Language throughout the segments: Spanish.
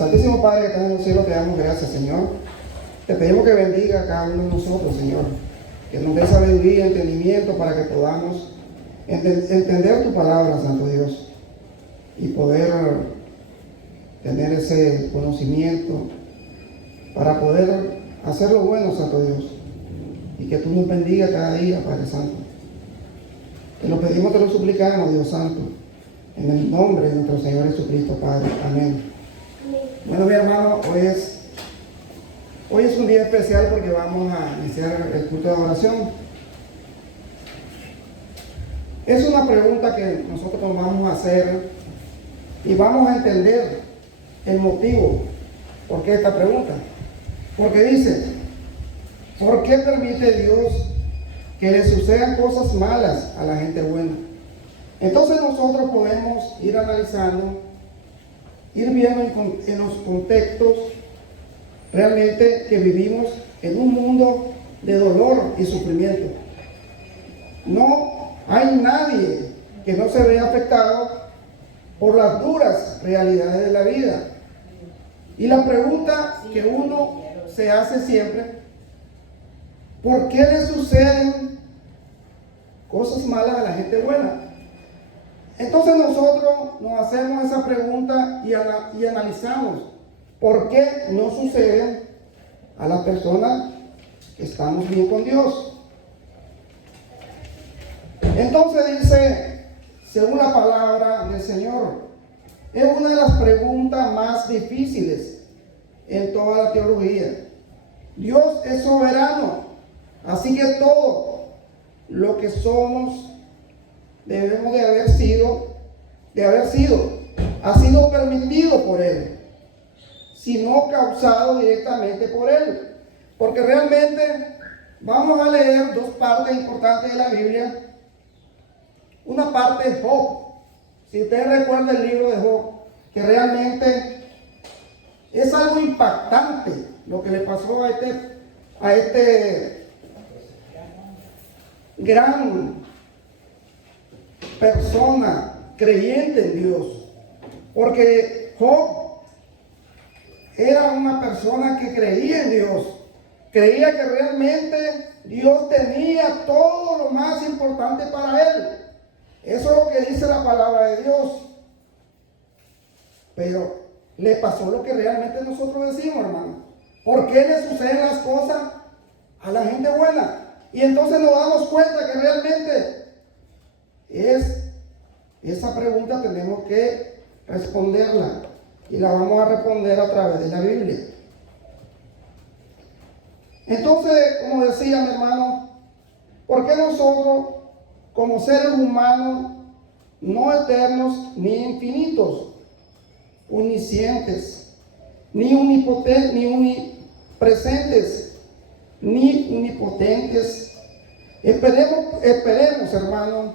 Santísimo Padre que estás en los cielos, te damos gracias, Señor. Te pedimos que bendiga a cada uno de nosotros, Señor. Que nos dé sabiduría y entendimiento para que podamos entender tu palabra, Santo Dios, y poder tener ese conocimiento para poder hacer lo bueno, Santo Dios. Y que tú nos bendiga cada día, Padre Santo. Te lo pedimos, te lo suplicamos, Dios Santo, en el nombre de nuestro Señor Jesucristo, Padre. Amén. Bueno, mi hermano, hoy es un día especial porque vamos a iniciar el culto de oración. Es una pregunta que nosotros nos vamos a hacer y vamos a entender el motivo por qué esta pregunta. Porque dice, ¿por qué permite Dios que le sucedan cosas malas a la gente buena? Entonces nosotros podemos ir analizando, ir viendo en los contextos realmente que vivimos en un mundo de dolor y sufrimiento. No hay nadie que no se vea afectado por las duras realidades de la vida. Y la pregunta que uno se hace siempre, ¿por qué le suceden cosas malas a la gente buena? Entonces nosotros nos hacemos esa pregunta y analizamos por qué no suceden a las personas que estamos bien con Dios. Entonces dice, según la palabra del Señor, es una de las preguntas más difíciles en toda la teología. Dios es soberano, así que todo lo que somos debemos de haber sido, ha sido permitido por Él, sino causado directamente por Él. Porque realmente vamos a leer dos partes importantes de la Biblia. Una parte es Job. Si ustedes recuerdan el libro de Job, que realmente es algo impactante lo que le pasó a este gran persona creyente en Dios. Porque Job era una persona que creía en Dios. Creía que realmente Dios tenía todo lo más importante para él. Eso es lo que dice la palabra de Dios. Pero le pasó lo que realmente nosotros decimos, hermano. ¿Por qué le suceden las cosas a la gente buena? Y entonces nos damos cuenta que realmente esa pregunta tenemos que responderla. Y la vamos a responder a través de la Biblia. Entonces, como decía mi hermano, ¿por qué nosotros, como seres humanos, no eternos ni infinitos, omniscientes, ni omnipotentes, ni omnipresentes, ni omnipotentes, esperemos, hermanos,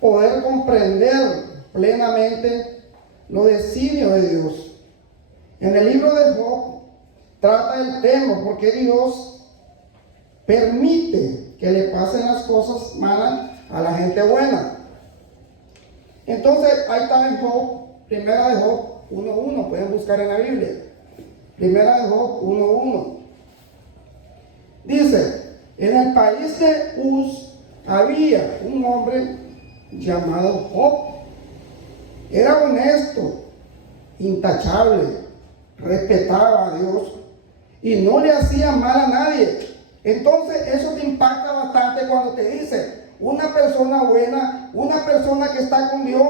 poder comprender plenamente los designios de Dios? En el libro de Job trata el tema por qué Dios permite que le pasen las cosas malas a la gente buena. Entonces ahí está en Job, primera de Job 1:1, pueden buscar en la Biblia. Primera de Job 1:1. Dice, en el país de Uz había un hombre llamado Job. Era honesto, intachable, respetaba a Dios y no le hacía mal a nadie. Entonces eso te impacta bastante cuando te dice, una persona buena, una persona que está con Dios,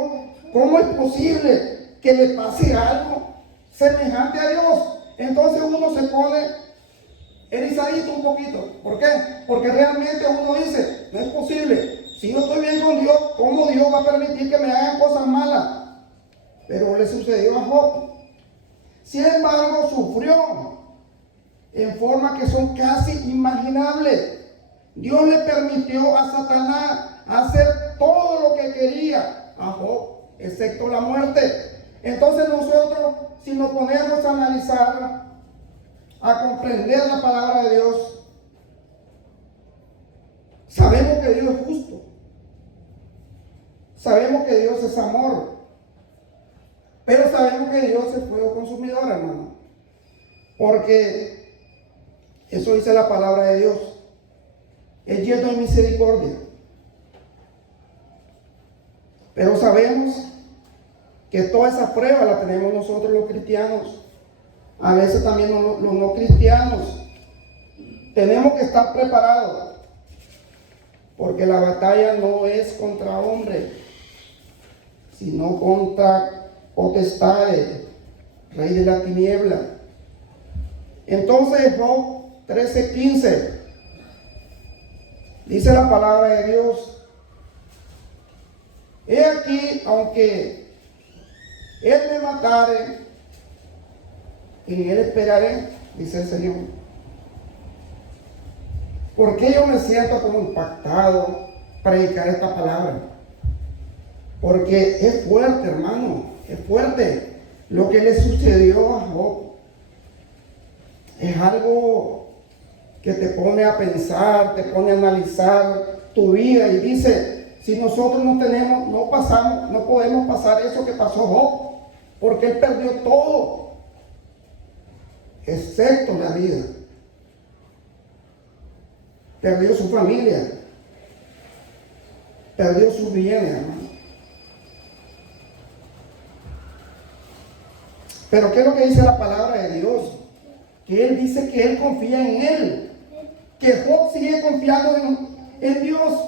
¿cómo es posible que le pase algo semejante a Dios? Entonces uno se pone erizadito un poquito. ¿Por qué? Porque realmente uno dice, no es posible. Si yo estoy bien con Dios, ¿cómo Dios va a permitir que me hagan cosas malas? Pero le sucedió a Job. Sin embargo, sufrió en forma que son casi imaginables. Dios le permitió a Satanás hacer todo lo que quería a Job, excepto la muerte. Entonces nosotros, si nos ponemos a analizar, a comprender la palabra de Dios, sabemos que Dios es justo. Sabemos que Dios es amor. Pero sabemos sabemos que Dios es fuego consumidor, hermano. Porque eso dice la palabra de Dios. Es lleno de misericordia. Pero sabemos que toda esa prueba la tenemos nosotros los cristianos. A veces también los no cristianos. Tenemos que estar preparados. Porque la batalla no es contra hombres, sino contra potestades, rey de la tiniebla. Entonces Job 13:15 dice la palabra de Dios: he aquí, aunque él me matare, en él esperaré, dice el Señor. ¿Por qué yo me siento como impactado predicar esta palabra? Porque es fuerte, hermano, es fuerte lo que le sucedió a Job. Es algo que te pone a pensar, te pone a analizar tu vida y dice, si nosotros no podemos pasar eso que pasó Job, porque él perdió todo, excepto la vida. Perdió su familia, perdió sus bienes, hermano. Pero ¿qué es lo que dice la palabra de Dios? Que él dice que él confía en él, que Job sigue confiando en Dios.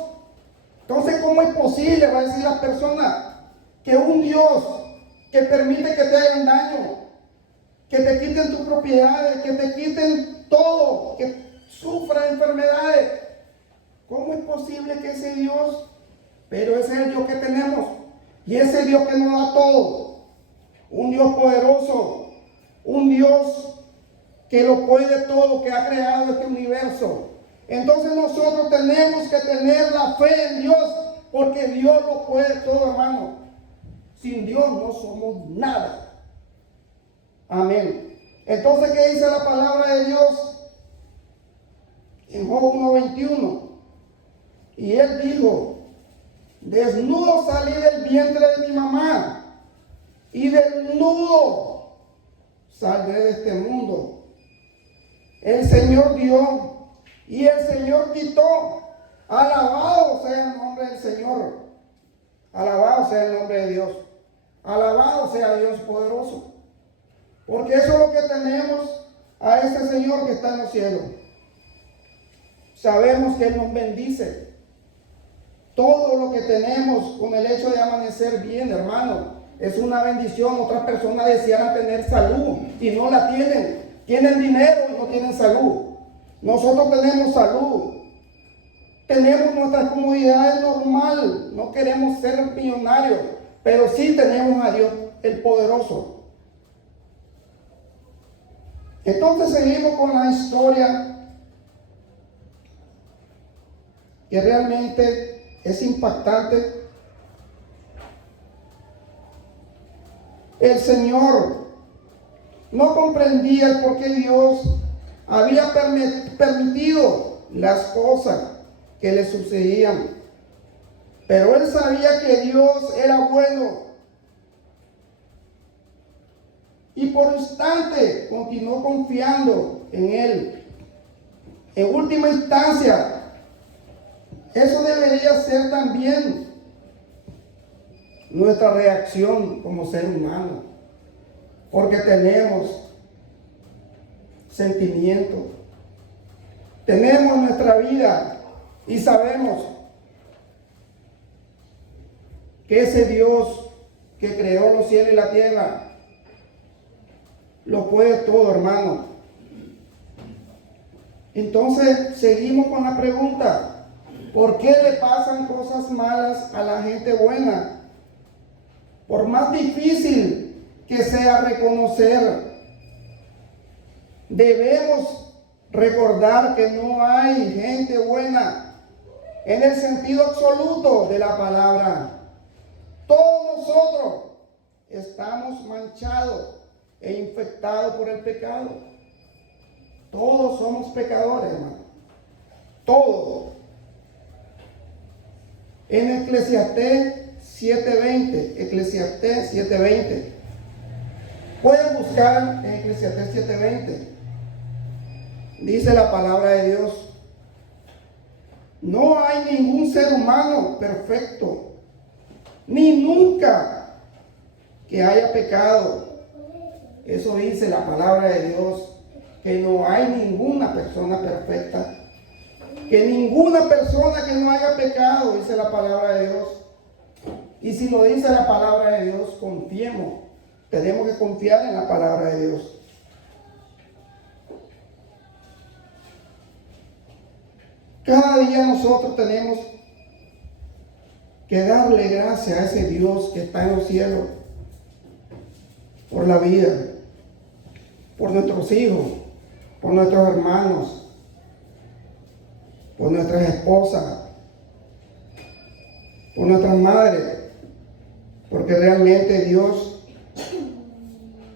Entonces, ¿cómo es posible, va a decir la persona, que un Dios que permite que te hagan daño, que te quiten tus propiedades, que te quiten todo, que sufra enfermedades? ¿Cómo es posible que ese Dios, pero ese es el Dios que tenemos, y ese Dios que nos da todo, un Dios poderoso, un Dios que lo puede todo, que ha creado este universo? Entonces nosotros tenemos que tener la fe en Dios, porque Dios lo puede todo, hermano. Sin Dios no somos nada. Amén. Entonces, ¿qué dice la palabra de Dios? En Job 1:21. Y él dijo, desnudo salí del vientre de mi mamá, y desnudo saldré de este mundo. El Señor dio y el Señor quitó. Alabado sea el nombre del Señor. Alabado sea el nombre de Dios. Alabado sea Dios poderoso. Porque eso es lo que tenemos a ese Señor que está en los cielos. Sabemos que Él nos bendice. Todo lo que tenemos con el hecho de amanecer bien, hermano, es una bendición. Otras personas desearan tener salud y no la tienen. Tienen dinero y no tienen salud. Nosotros tenemos salud. Tenemos nuestras comodidades normal. No queremos ser millonarios, pero sí tenemos a Dios, el poderoso. Entonces seguimos con la historia que realmente es impactante. El Señor no comprendía el por qué Dios había permitido las cosas que le sucedían. Pero él sabía que Dios era bueno. Y por instante continuó confiando en Él. En última instancia, eso debería ser también nuestra reacción como ser humano, porque tenemos sentimientos, tenemos nuestra vida y sabemos que ese Dios que creó los cielos y la tierra lo puede todo, hermano. Entonces seguimos con la pregunta: ¿por qué le pasan cosas malas a la gente buena? Por más difícil que sea reconocer, debemos recordar que no hay gente buena en el sentido absoluto de la palabra. Todos nosotros estamos manchados e infectados por el pecado. Todos somos pecadores, hermano. Todos. En Eclesiastés 7:20, Pueden buscar en Eclesiastés 7:20. Dice la palabra de Dios: no hay ningún ser humano perfecto, ni nunca que haya pecado. Eso dice la palabra de Dios, que no hay ninguna persona perfecta, que ninguna persona que no haya pecado, dice la palabra de Dios. Y si lo dice la palabra de Dios, confiemos. Tenemos que confiar en la palabra de Dios. Cada día nosotros tenemos que darle gracias a ese Dios que está en los cielos por la vida, por nuestros hijos, por nuestros hermanos, por nuestras esposas, por nuestras madres, porque realmente Dios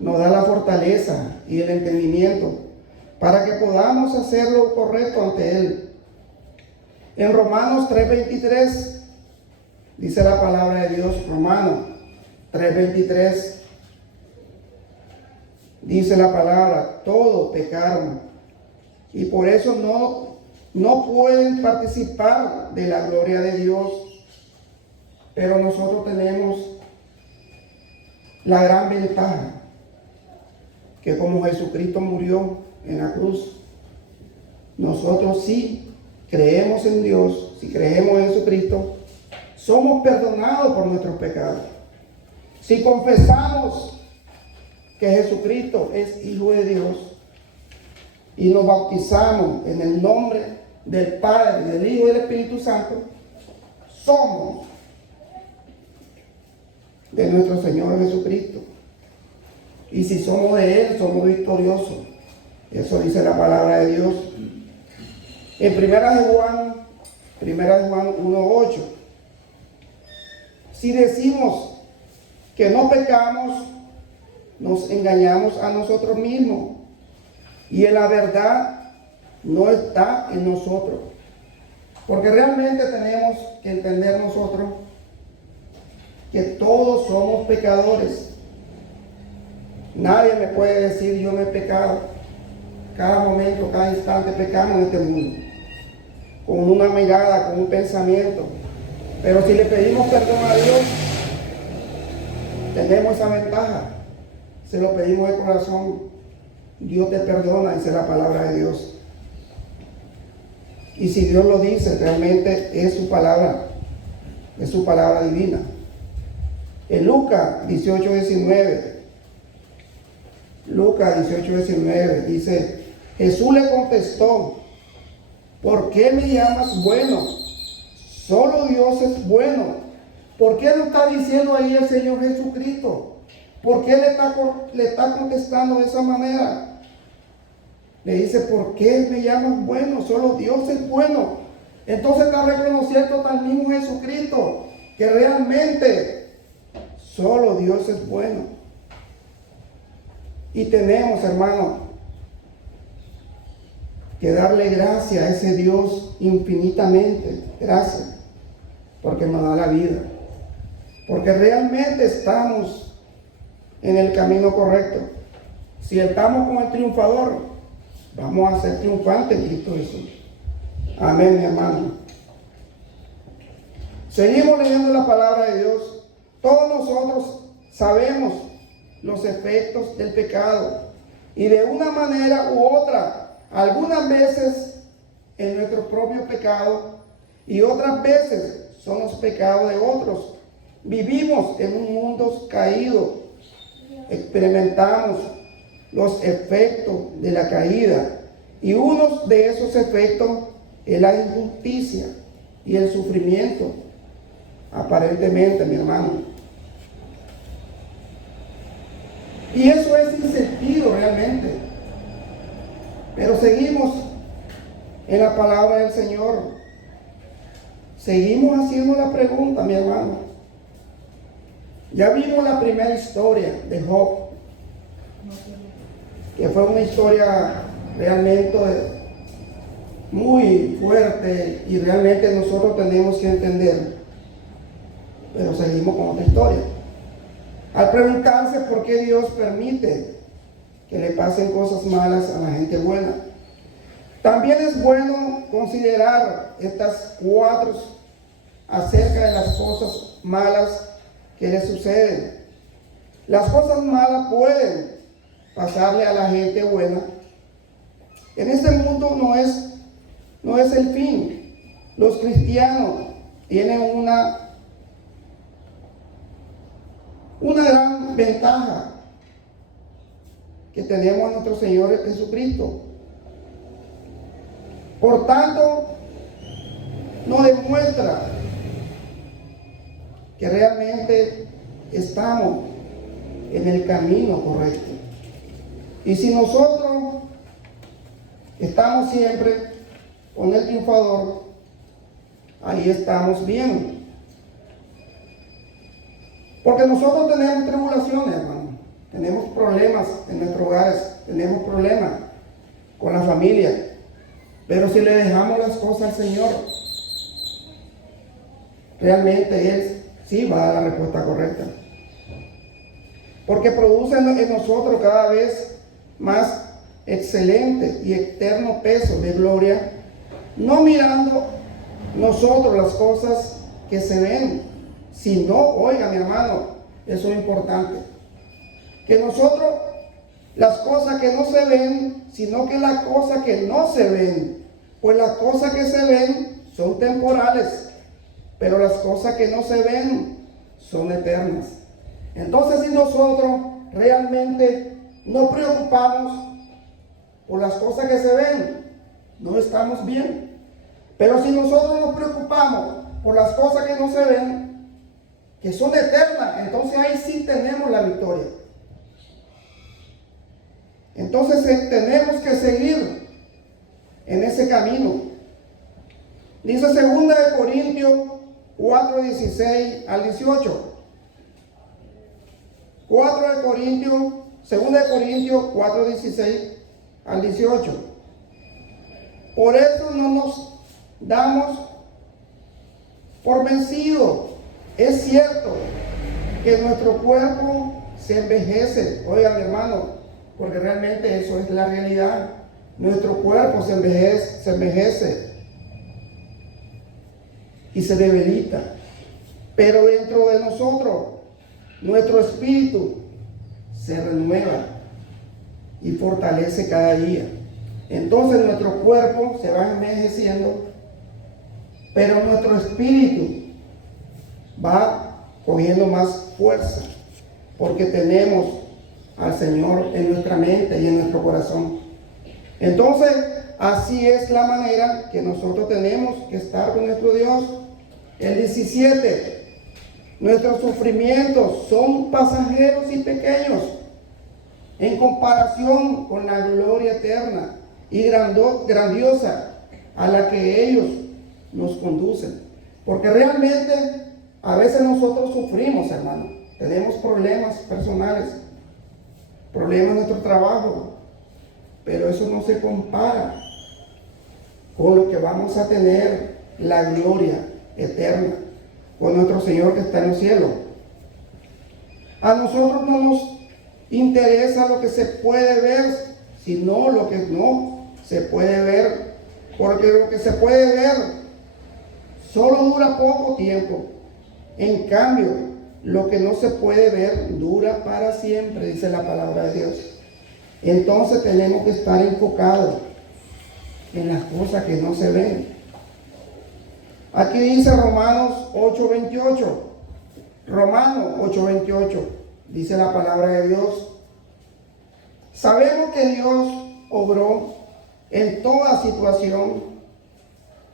nos da la fortaleza y el entendimiento para que podamos hacer lo correcto ante Él. En Romanos 3:23 dice la palabra de Dios, Romanos 3:23, dice la palabra: todos pecaron y por eso no pueden participar de la gloria de Dios. Pero nosotros tenemos la gran ventaja que como Jesucristo murió en la cruz, nosotros sí creemos en Dios, si creemos en Jesucristo, somos perdonados por nuestros pecados. Si confesamos que Jesucristo es Hijo de Dios y nos bautizamos en el nombre del Padre, del Hijo y del Espíritu Santo, somos de nuestro Señor Jesucristo. Y si somos de Él, somos victoriosos. Eso dice la palabra de Dios. En Primera de Juan 1:8, si decimos que no pecamos, nos engañamos a nosotros mismos y en la verdad no está en nosotros. Porque realmente tenemos que entender nosotros que todos somos pecadores. Nadie me puede decir yo no he pecado. Cada momento, cada instante pecamos en este mundo, con una mirada, con un pensamiento. Pero si le pedimos perdón a Dios, tenemos esa ventaja. Se lo pedimos de corazón, Dios te perdona, dice la palabra de Dios. Y si Dios lo dice, realmente es su palabra divina. En Lucas 18:19 dice: Jesús le contestó: ¿por qué me llamas bueno? Solo Dios es bueno. ¿Por qué no está diciendo ahí el Señor Jesucristo? ¿Por qué le está contestando de esa manera? Le dice: ¿por qué me llamas bueno? Solo Dios es bueno. Entonces está reconociendo al mismo Jesucristo que realmente solo Dios es bueno. Y tenemos, hermanos, que darle gracias a ese Dios infinitamente. Gracias, porque nos da la vida. Porque realmente estamos en el camino correcto. Si estamos con el triunfador, vamos a ser triunfantes en Cristo Jesús. Amén, mi hermano. Seguimos leyendo la palabra de Dios. Todos nosotros sabemos los efectos del pecado. Y de una manera u otra, algunas veces en nuestro propio pecado y otras veces son los pecados de otros. Vivimos en un mundo caído. Experimentamos los efectos de la caída. Y uno de esos efectos es la injusticia y el sufrimiento. Aparentemente, mi hermano. Y eso es sin sentido realmente. Pero seguimos en la palabra del Señor. Seguimos haciendo la pregunta, mi hermano. Ya vimos la primera historia de Job, que fue una historia realmente muy fuerte y realmente nosotros tenemos que entender. Pero seguimos con otra historia. al preguntarse por qué Dios permite que le pasen cosas malas a la gente buena. También es bueno considerar estas 4 acerca de las cosas malas que le suceden. Las cosas malas pueden pasarle a la gente buena. En este mundo no es el fin. Los cristianos tienen una gran ventaja que tenemos a nuestro Señor Jesucristo. Por tanto, nos demuestra que realmente estamos en el camino correcto. Y si nosotros estamos siempre con el triunfador, ahí estamos bien. Porque nosotros tenemos tribulaciones, hermano. Tenemos problemas en nuestros hogares, tenemos problemas con la familia. Pero si le dejamos las cosas al Señor, realmente Él sí va a dar la respuesta correcta. Porque produce en nosotros cada vez más excelente y eterno peso de gloria, no mirando nosotros las cosas que se ven, sino, oiga mi hermano, eso es importante, que nosotros las cosas que no se ven, sino que las cosas que no se ven, pues las cosas que se ven son temporales, pero las cosas que no se ven son eternas. Entonces, si nosotros realmente nos preocupamos por las cosas que se ven, no estamos bien. Pero si nosotros nos preocupamos por las cosas que no se ven, que son eternas, entonces ahí sí tenemos la victoria. Entonces tenemos que seguir en ese camino. Dice 2 de Corintios 4, 16 al 18. 2 de Corintios 4, 16 al 18. Por eso no nos damos por vencidos. Es cierto que nuestro cuerpo se envejece. Oiga, mi hermano, porque realmente eso es la realidad. Nuestro cuerpo se envejece y se debilita. Pero dentro de nosotros, nuestro espíritu se renueva y fortalece cada día. Entonces nuestro cuerpo se va envejeciendo, pero nuestro espíritu va cogiendo más fuerza, porque tenemos al Señor en nuestra mente y en nuestro corazón. Entonces, así es la manera que nosotros tenemos que estar con nuestro Dios. El 17, nuestros sufrimientos son pasajeros y pequeños en comparación con la gloria eterna y grandiosa a la que ellos nos conducen. Porque realmente a veces nosotros sufrimos, hermano. Tenemos problemas personales, problemas en nuestro trabajo, pero eso no se compara con lo que vamos a tener, la gloria eterna, con nuestro Señor que está en el cielo. A nosotros no nos interesa lo que se puede ver, sino lo que no se puede ver, porque lo que se puede ver solo dura poco tiempo. En cambio, lo que no se puede ver dura para siempre, dice la palabra de Dios. Entonces tenemos que estar enfocados en las cosas que no se ven. Aquí dice Romanos 8:28. Romanos 8:28. Dice la palabra de Dios. Sabemos que Dios obró en toda situación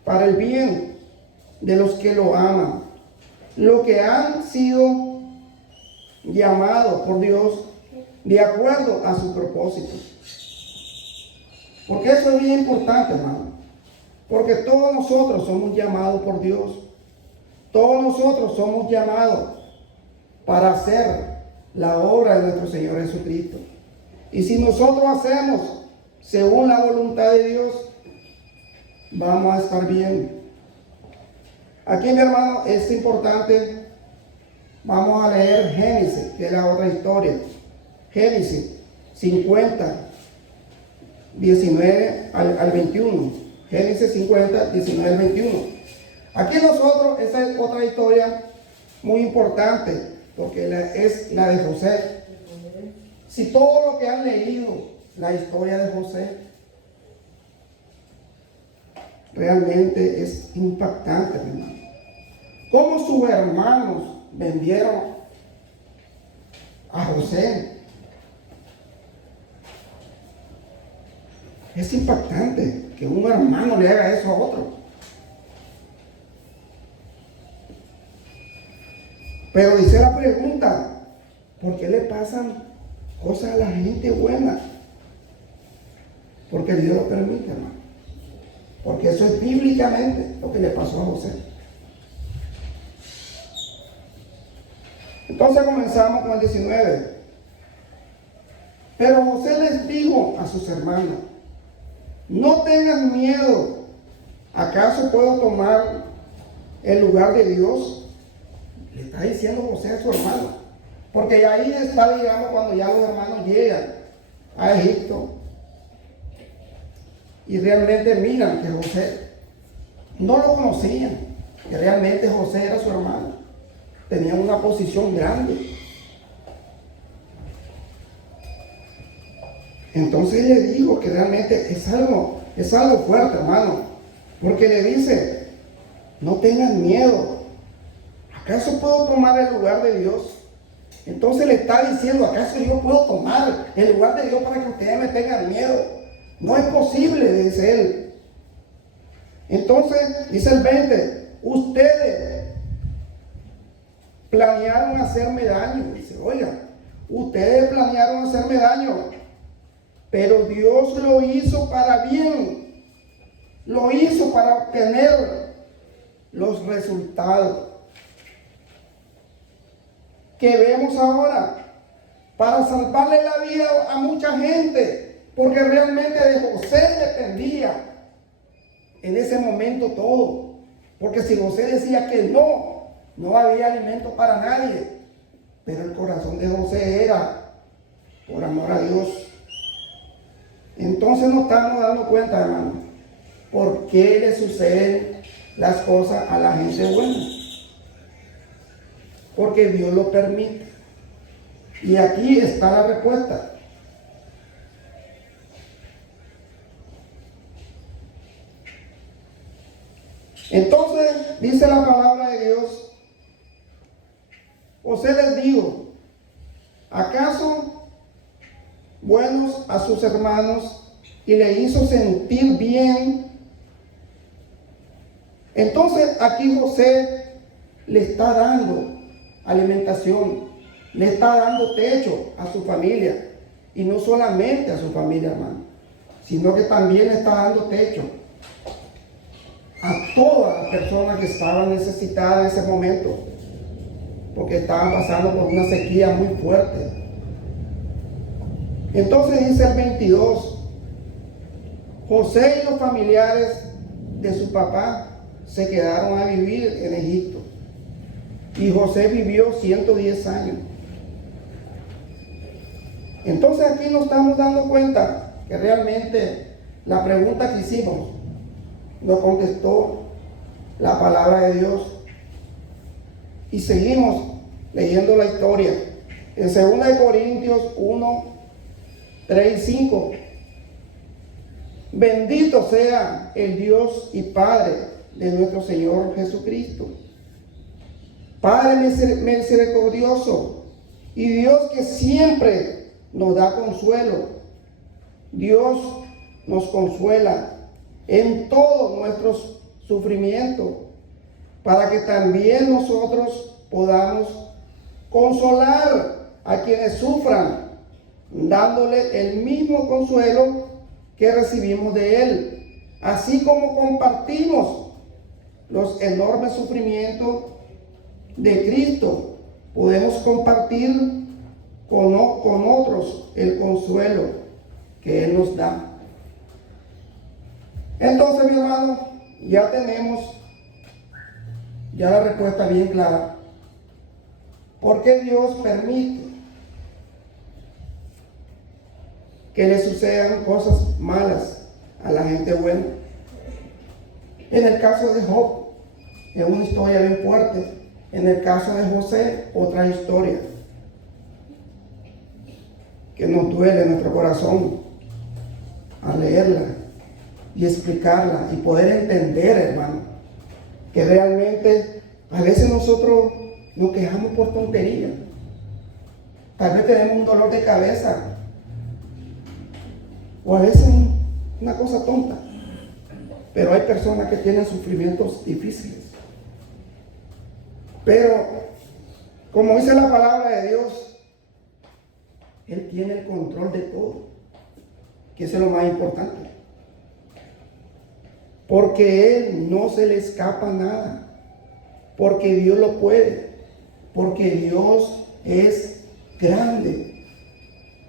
para el bien de los que lo aman, los que han sido llamados por Dios de acuerdo a su propósito. Porque eso es bien importante, hermano. Porque todos nosotros somos llamados por Dios. Todos nosotros somos llamados para hacer la obra de nuestro Señor Jesucristo. Y si nosotros hacemos según la voluntad de Dios, vamos a estar bien. Aquí, mi hermano, es importante Vamos a leer Génesis, que es la otra historia. Génesis 50, 19 al 21. Génesis 50, 19 al 21. Aquí nosotros, esa es otra historia muy importante, porque es la de José. Si todo lo que han leído, la historia de José, realmente es impactante, mi hermano. Cómo sus hermanos vendieron a José. Es impactante que un hermano le haga eso a otro. Pero dice la pregunta, ¿por qué le pasan cosas a la gente buena? Porque Dios lo permite, hermano. Porque eso es bíblicamente lo que le pasó a José. Entonces comenzamos con el 19. Pero José les dijo a sus hermanos: no tengan miedo. ¿Acaso puedo tomar el lugar de Dios? Le está diciendo José a su hermano. Porque ahí está, digamos, cuando ya los hermanos llegan a Egipto y realmente miran que José no lo conocían, que realmente José era su hermano. Tenían una posición grande. Entonces le digo que realmente es algo fuerte, hermano. Porque le dice: no tengan miedo. ¿Acaso puedo tomar el lugar de Dios? Entonces le está diciendo: ¿acaso yo puedo tomar el lugar de Dios para que ustedes me tengan miedo? No es posible, dice él. Entonces, dice el 20, ustedes planearon hacerme daño. Dice: oiga, ustedes planearon hacerme daño, pero Dios lo hizo para bien. Lo hizo para obtener los resultados que vemos ahora, para salvarle la vida a mucha gente, porque realmente de José dependía en ese momento todo. Porque si José decía que no había alimento para nadie. Pero el corazón de José era por amor a Dios. Entonces nos estamos dando cuenta, hermano, por qué le suceden las cosas a la gente buena. Porque Dios lo permite. Y aquí está la respuesta. Entonces dice la palabra de Dios: José les dijo: ¿acaso buenos a sus hermanos y le hizo sentir bien? Entonces aquí José le está dando alimentación, le está dando techo a su familia, y no solamente a su familia, hermano, sino que también le está dando techo a todas las personas que estaban necesitadas en ese momento, porque estaban pasando por una sequía muy fuerte. Entonces dice el 22, José y los familiares de su papá se quedaron a vivir en Egipto, y José vivió 110 años. Entonces aquí nos estamos dando cuenta que realmente la pregunta que hicimos nos contestó la palabra de Dios. Y seguimos leyendo la historia. En 2 Corintios 1, 3 y 5. Bendito sea el Dios y Padre de nuestro Señor Jesucristo, Padre misericordioso y Dios que siempre nos da consuelo. Dios nos consuela en todos nuestros sufrimientos, para que también nosotros podamos consolar a quienes sufran, dándole el mismo consuelo que recibimos de Él, así como compartimos los enormes sufrimientos de Cristo, podemos compartir con otros el consuelo que Él nos da. Entonces, mi hermano, ya tenemos la respuesta bien clara. ¿Por qué Dios permite que le sucedan cosas malas a la gente buena? En el caso de Job, es una historia bien fuerte. En el caso de José, otra historia que nos duele en nuestro corazón al leerla y explicarla y poder entender, hermano, que realmente a veces nosotros nos quejamos por tontería. Tal vez tenemos un dolor de cabeza o a veces una cosa tonta, pero hay personas que tienen sufrimientos difíciles. Pero, como dice la palabra de Dios, Él tiene el control de todo, que eso es lo más importante. Porque Él no se le escapa nada, porque Dios lo puede, porque Dios es grande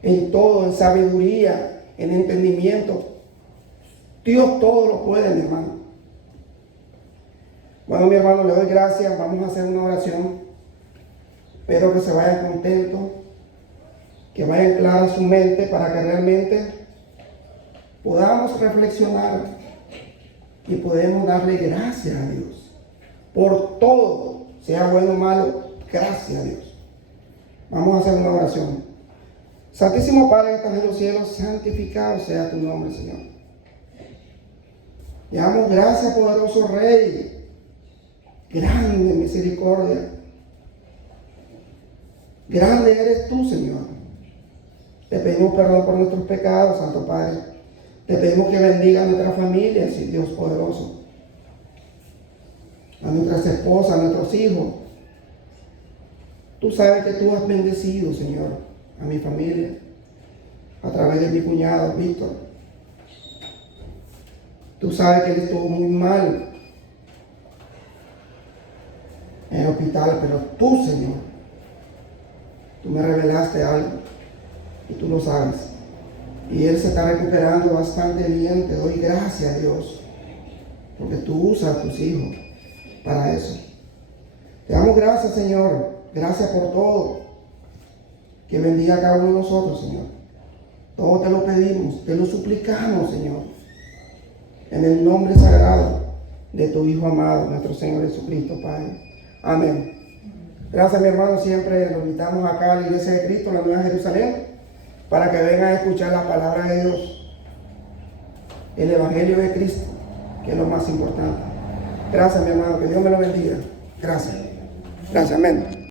en todo, en sabiduría, en entendimiento. Dios todo lo puede, mi hermano. Bueno, mi hermano, le doy gracias. Vamos a hacer una oración. Espero que se vayan contentos, que vayan clara su mente para que realmente podamos reflexionar y podemos darle gracias a Dios por todo, sea bueno o malo. Gracias a Dios. Vamos a hacer una oración. Santísimo Padre que estás en los cielos, santificado sea tu nombre, Señor. Te damos gracias, poderoso Rey. Grande misericordia. Grande eres tú, Señor. Te pedimos perdón por nuestros pecados, Santo Padre. Te pedimos que bendiga a nuestras familias, Dios poderoso. A nuestras esposas, a nuestros hijos. Tú sabes que tú has bendecido, Señor, a mi familia, a través de mi cuñado, Víctor. Tú sabes que él estuvo muy mal en el hospital, pero tú, Señor, tú me revelaste algo y tú lo sabes. Y él se está recuperando bastante bien. Te doy gracias, Dios, porque tú usas a tus hijos para eso. Te damos gracias, Señor. Gracias por todo. Que bendiga a cada uno de nosotros, Señor. Todo te lo pedimos, te lo suplicamos, Señor, en el nombre sagrado de tu Hijo amado, nuestro Señor Jesucristo, Padre. Amén. Gracias, mi hermano. Siempre los invitamos acá a la Iglesia de Cristo, la Nueva Jerusalén, para que vengan a escuchar la palabra de Dios, el Evangelio de Cristo, que es lo más importante. Gracias, mi hermano. Que Dios me lo bendiga. Gracias. Gracias. Amén.